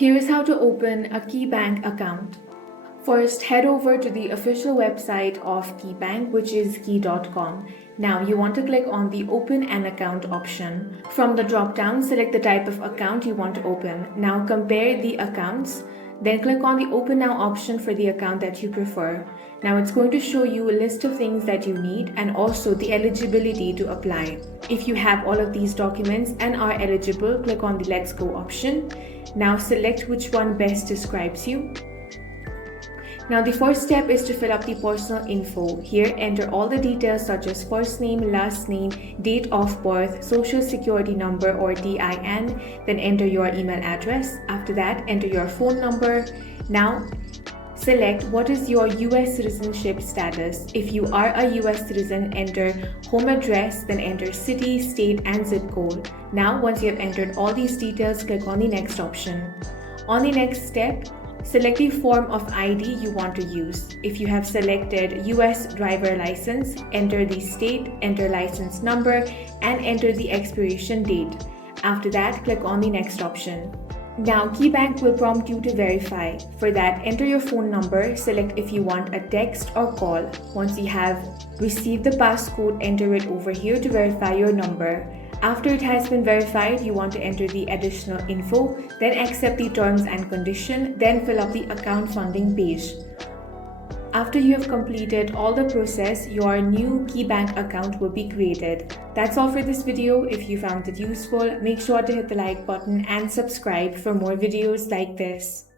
Here's how to open a KeyBank account. First, head over to the official website of KeyBank, which is key.com. Now, you want to click on the Open an Account option. From the drop-down, select the type of account you want to open. Now, compare the accounts. Then click on the Open Now option for the account that you prefer. Now, it's going to show you a list of things that you need and also the eligibility to apply. If you have all of these documents and are eligible, click on the Let's Go option. Now, select which one best describes you. Now, the first step is to fill up the personal info. Here, enter all the details such as first name, last name, date of birth, social security number or DIN, then enter your email address. After that, enter your phone number. Now, select what is your US citizenship status. If you are a US citizen, enter home address, then enter city, state, and zip code. Now, once you have entered all these details, click on the next option. On the next step, select the form of ID you want to use. If you have selected US driver license, enter the state, enter license number, and enter the expiration date. After that, click on the next option. Now, KeyBank will prompt you to verify. For that, enter your phone number, select if you want a text or call. Once you have received the passcode, enter it over here to verify your number. After it has been verified, you want to enter the additional info, then accept the terms and condition, then fill up the account funding page. After you have completed all the process, your new KeyBank account will be created. That's all for this video. If you found it useful, make sure to hit the like button and subscribe for more videos like this.